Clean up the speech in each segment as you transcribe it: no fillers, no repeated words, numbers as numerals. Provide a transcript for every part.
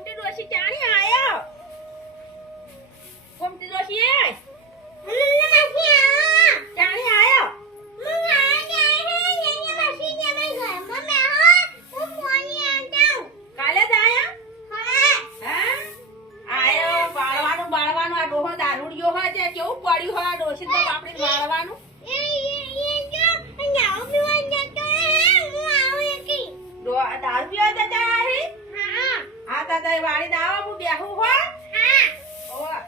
ગોમતી ડોશી ચાણી આયો. ગોમતી ડોશી એ ચાણી આયો. કાલે જ આયા? હા? આયો બાળવાનું આ ડોહો દારૂડિયો હોય છે કેવું પડ્યું હોય ડોશી તો આપણે બાળવાનું. દારૂ પીવા જતા હે? હા તો તઈ વાળી દાવા હું બેહું હો. ઓવા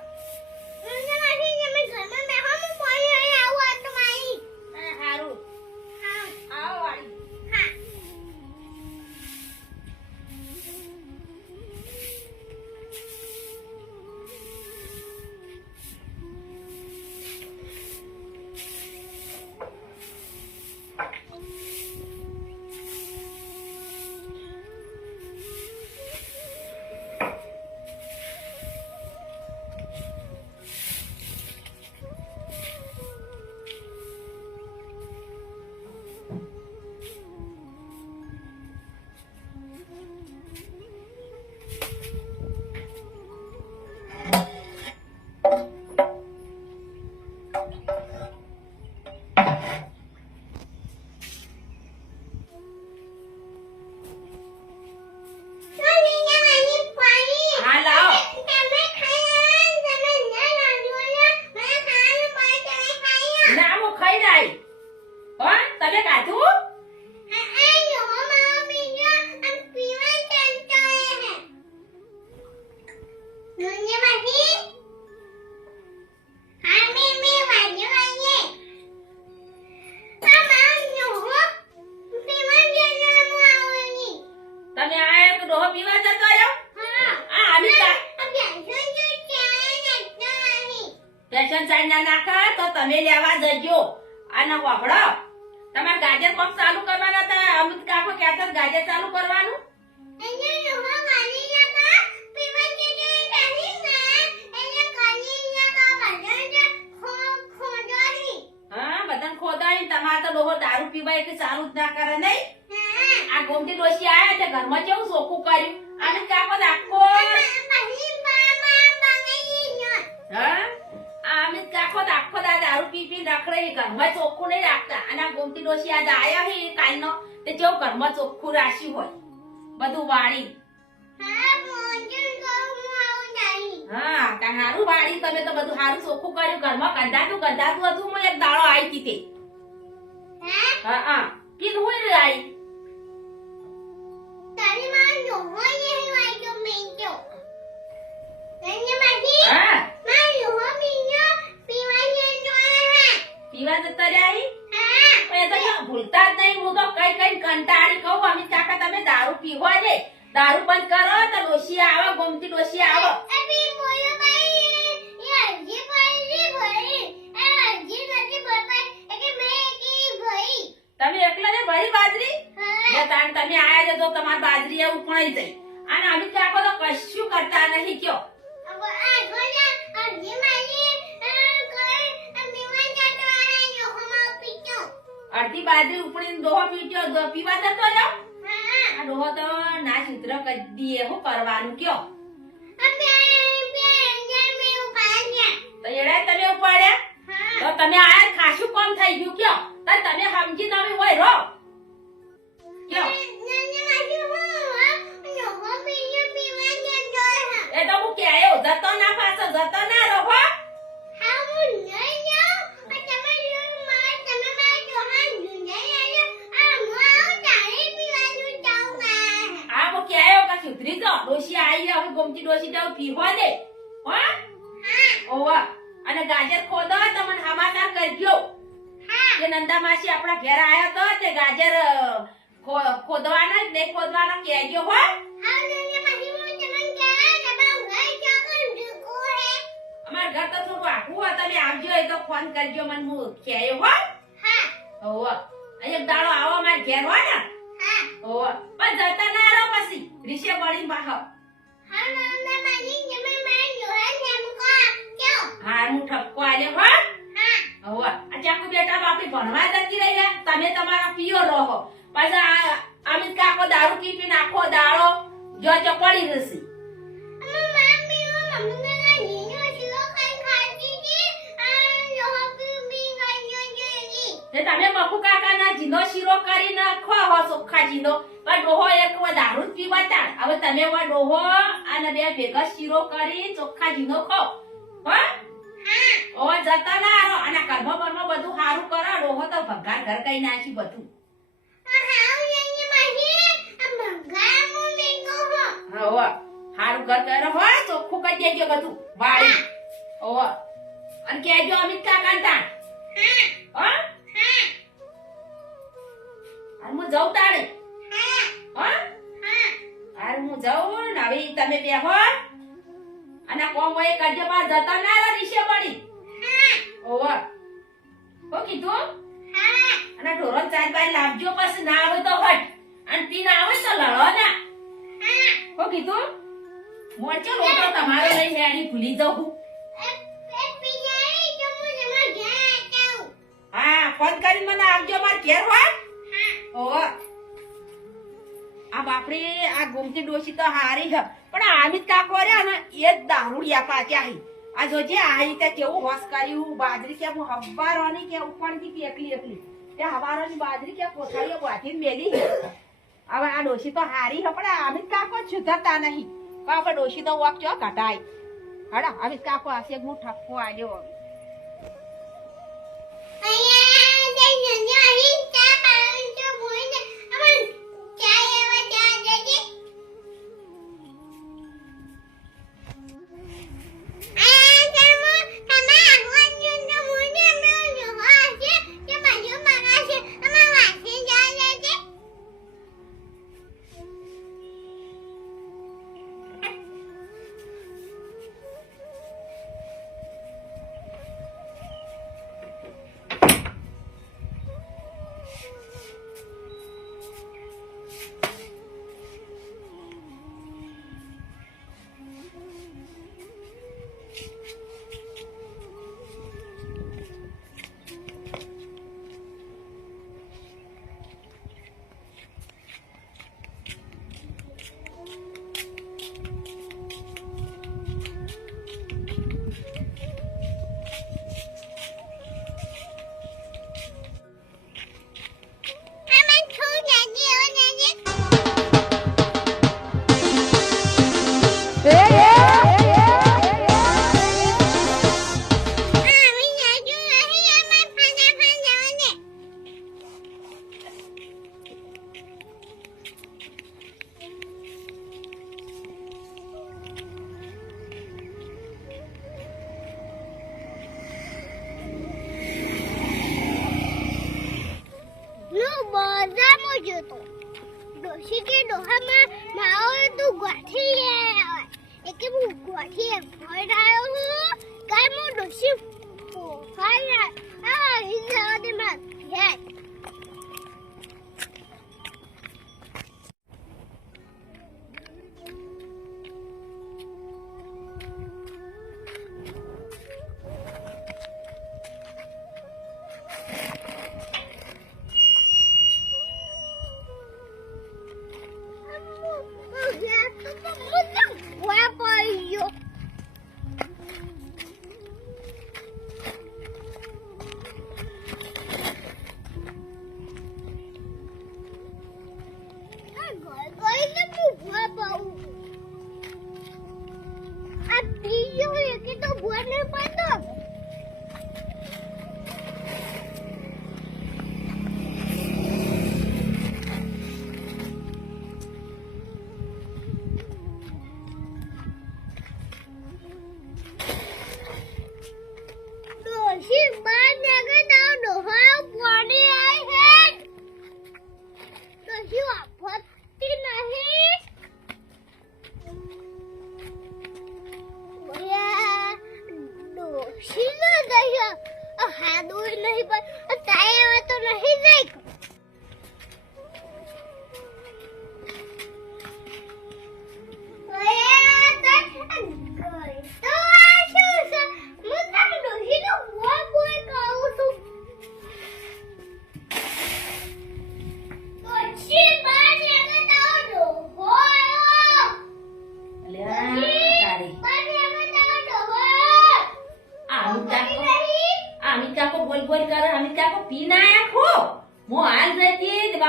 હારું આવો વાળી. પેશન ચાઈ ના નાખા તો તમે લેવા જજો. આના વાપડો તમારે ગાજર પંપ ચાલુ કરવાના હતા. અમિત કાકો કહેતા ગાજર ચાલુ કરવાનું. હા બધાને ખોદાઈ. તમારે તો ડોહો દારૂ પીવાય કે ચાલુ જ ના કરે નહીં. આ ગોમતી ડોશી આયા છે ઘરમાં કેવું ચોખ્ખું કર્યું. અમિત કાકો આખો હા અમિત કાકો આખો દારૂ પી પી રખડે ઘરમાં ચોખ્ખું નહીં રાખતા. અને આ ગોમતી ડોશી આજ આયા હે કાલનો તે જેવું ઘરમાં ચોખ્ખું રાખ્યું હોય બધું વાળી. હા હારું વાળી તમે તો બધું હારું ચોખ્ખું કર્યું. ઘરમાં ગંધાતું હતું. હું એક દાડો આવી હતી તે હા હા કીધું હોય રે આવી પીવા જતા રહ્યા ભૂલતા જ નહીં. હું તો કઈ કંટાળી કહું અમિત કાકા તમે દારૂ પીવો ને દારૂ બંધ કરો તો ડોશી આવો ગોમતી ડોશી આવો. તમે એકલા ને ભરી બાજરી તમે આયા છો તો તમારી બાજરી ઉપણાઈ જાય. અને અમિત કાકો તો કશું કરતા નહીં કયો. અડધી બાજરી ઉપડીને ડોહો પીટ્યો પીવા જતો રહ્યો. આ ડોહો તો ના ચિત્ર કરી દીએ શું કરવાનું કયો. તો એડા તમે ઉપાડ્યા તો તમે આયા ખાસું કામ થઈ ગયું કયો. તો તમે સમજી તમે હોય રહો કયો. એ તો હું ક્યાંય જતો ના પાછો જતો ના રહો. સુધરી તો ડોશી આવી હવે ગોમતી ડોશી તો પીવો દે હો. ઓવા અને ગાજર ખોદો તમને સમાચાર કરજો કે નંદા માસી આપણા ઘેર આયો તો તે ગાજર ખોદવાના જ નહીં ખોદવાના કહેજો હો. અમાર ઘર તો થોડું આખું હોય તમે આવજો એ તો ફોન કરજો મને હું કહેયો હો. ઓવા એક દાડો આવો અમાર ઘેર હોય ને. ઓવા પણ જતા ના રહો પછી રીશે બળી બાહો. હા હું ઠપકો આલ્યો હો. હવે આ ચાકુ બેટા બાપી ભણવા જતી રહ્યા તમે તમારા પીઓ રહો. પછી અમિત કાકો દારૂ પી પીને આખો દાડો જો પડી રહેશે. જીનો પણ ડોહો એક વાર દારૂ જ પીવા તાણ હવે તમે વાર ડોહો અને બે ભેગા શીરો કરી ચોખ્ખા જીનો ખાઓ હા ઓવા જતા ના આરો અને કર્મ કર્મ બધું સારું કરો ડોહો તો ભંગાર ઘર કઈ નાખી બધું હા ઓવા સારું ઘર કરો હો ચોખ્ખું કરી દેજો બધું વાળી ઓવા અને કહેજો અમિત કાકા તાણ હા અને હું જાઉં તાણે હા અરે હું જાઉં ને હવે તમે બેહો અને કોમ હોય કરજો બાર જતા ના રે દિશે પડી ઓવા હો કીધું અને ઢોરણ ચાર બાર લાવજો પછી ના આવે તો હટ અને પી ના આવે તો લડો ના હો કીધું મોરચો લોટો તમારો લઈ હેડી ભૂલી જાઉં હા ફોન કરીને મને આવજો માર ઘેર હો ઓવા આ બાપરે આ ગોમતી ડોશી તો હારી છે પણ આમિત કાકો રહ્યા ને એ જ દારૂડિયા પાછા હી આ જોજે આ રીતે કેવું હોશ કર્યું બાજરી કે હું હવારોની કે ઉપરથી કે એકલી એકલી તે હવારોની બાજરી કે કોથળીઓ બાંધીને મેલી હવે આ ડોશી તો હારી છે પણ આમિત કાકો સુધરતા નહીં બાપા ડોશી તો વાક ચો ઘટાય હડા આમિત કાકો આસે હું ઠપકો આવ્યો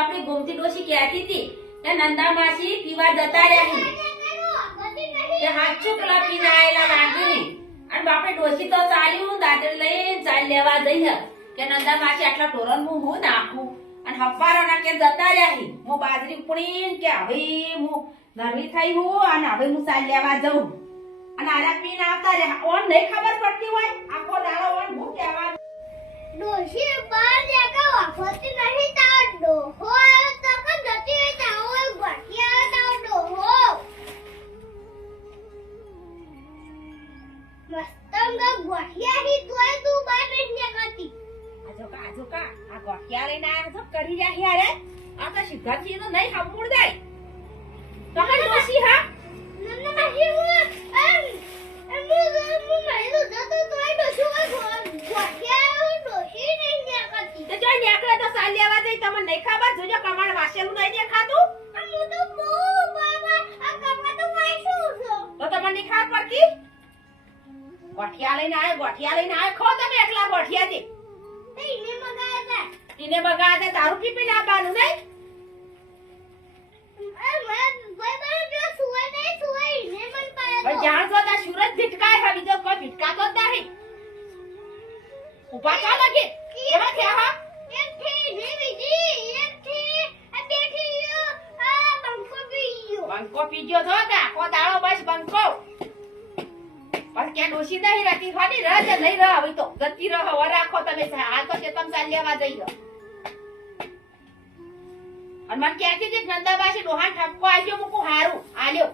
બાપડી ગોમતી ડોશી કહેતી હતી કે નંદા માસી પીવા જતા રહ્યા કે હાચું પેલા પીને આયેલા લાગે નહીં. અને બાપડી ડોશી તો ચાલ્યું દાંતરી લઈને ચાલ લેવા જઈ કે નંદા માસી આટલા ઢોરણ હું નાખું અને હવારાના કે જતા રહ્યા હું બાજરી ઉપડીને કે હવે હું નરવી થઈ હું અને હવે હું ચાલ લેવા જઉં અને આરા પીને આવતા રહ્યા. ઓન નહીં ખબર પડતી હોય આખો દાડો ઓન હું કહેવા ડોશી બાર દેખા વાફતી નહીં તાવ ડોહો તો કે જતી તાવ ગઠિયા તાવ ડોહો મસ્તંગ ગઠિયા હી તોય તું બાર બેઠને કરતી આજો કા આ ગોઠિયા લઈને આયા છો કરી રહ્યા યારે આ તો સિદ્ધાર્થી નો નહીં સાંભળ જાય તો કે ડોશી હા નન્ના માસી હું મારું જતો તોય ડોશી ગઠિયા ડોશી નહીં કરતી તો જો નીકળે તો સાલ લેવા જઈ તમને નહીં ખબર જોજો કમાણ વાસેલું નહીં દેખાતું હું તો બહુ બાબા આ કપડા તો વાઈશું છો તો તમને નહીં ખબર પડતી ગોઠિયા લઈને આયા ખો તમે એકલા ગોઠિયા થી એને મગાતા દારૂ પી પીને આવવાનું નહીં પણ જાણ તો તા સુરત ભીટકાય હે બીજો કોઈ ભીટકાતો જ નહીં ઉભા તો લગી કેવા થયા હા બંકો પીજો તો આખો દાડો બસ બંકો પણ કે ડોશી નહીં રહેતી હોની રહ જ નહીં રહ હવે તો ગતિ રહ હવે રાખો તમે હાલ તો તમ ચાલ લેવા જઈ ગયો અને મને કહેતી હતી નંદાબાસી ડોહાન ઠપકો આલ્યો મૂકું હારું આલ્યો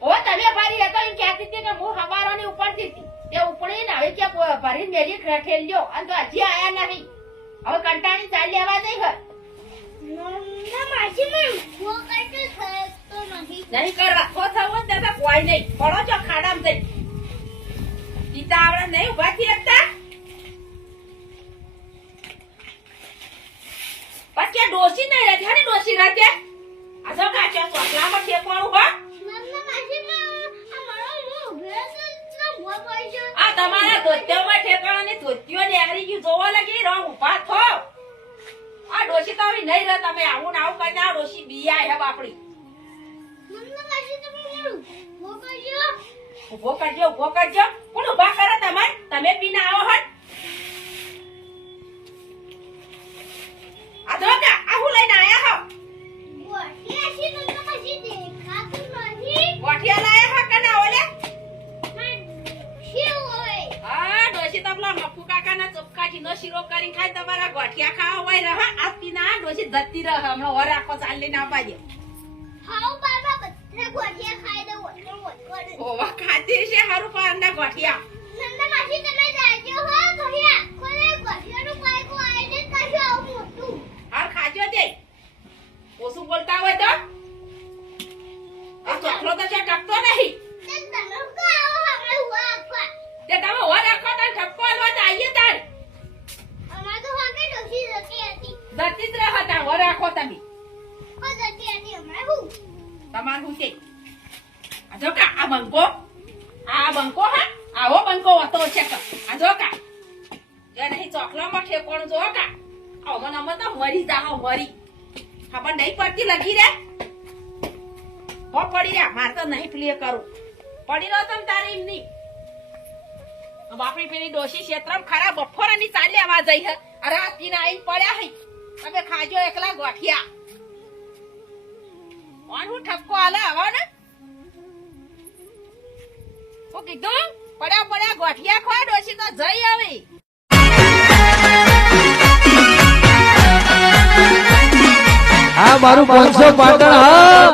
ઓ તમે ભરી હતો એમ કહેતી હતી કે હું હવારોની ઉપરથી હતી તે ઉપડી ને હવે કે ભરી મેલી ઠેલ્યો અને તો હજી આયા નહીં હવે કંટાળી ચાલ લેવા જઈ ગયો નહીં કરવા તો થવો જ દાદા કોઈ નહીં પડો છો ખાડામાં જઈ પિતા આવડે નહીં ઉભા થી એકતા પછી ડોસી નહીં રહેતી હે ડોસી રહેતી આ જો કાચો ચોકલામાં ઠેકવાનું હો આ તમારા ધોતિયોમાં ઠેકાણાની ધોતિયો નેહરી ગયું જોવા લાગી રહો ઉભા થો આ ડોસી તો હવે નહીં રહે તમે આવું ને આવું કરીને આ ડોસી બીયા હે બાપડી ઉભો કરજો કોણ ઉભા કરે તમે પીને આવો હટ આ જો કે આહુ લઈને આયા હો ગોઠિયા લાયા હો કને ઓલે હા ડોસી તમલા મફુ કાકાના ચોખ્ખાથી નો શીરો કરીને ખાય તમારા ગોઠિયા ખાવા હોય રહા આ પીને આ ડોસી ધત્તી રહે હમણાં ઓર આખો ચાલ લઈને આપાજે ઓવા ખાતી છે હારું પારના ગોઠિયા હાર ખાજો દે ઓસું બોલતા હોય તો આ ચોકલો તો છે ટકતો નહીં તે તમે ઓર રાખો તો ઠપકો આલવા તો આઈએ તાર ધરતી જ રહતા ઓર રાખો તમે તમારું છે આ જો કા આ બંકો હા આવો બંકો હતો છે કા આ જો કા જે નહીં ચોકલામાં ઠેકોણ જો કા અમન અમન તો મરી જાઓ મરી ખબર નહીં પડતી લગી રે હો પડી રે માર તો નહીં પ્લે કરું પડી રહ્યો તમ તારી એમ નહીં બાપડી પેલી ડોશી ક્ષેત્રમ ખરા બફોરાની ચાલી આવા જઈ હે અરે આ પીને આઈને પડ્યા હઈ તમે ખાજો એકલા ગોઠિયા કોણ હું ઠપકો આલે આવો ને ઓ કીધું પડ્યા ગોઠિયા ખો ડોશી તો જઈ આવી આ મારું 500 પાટણ હા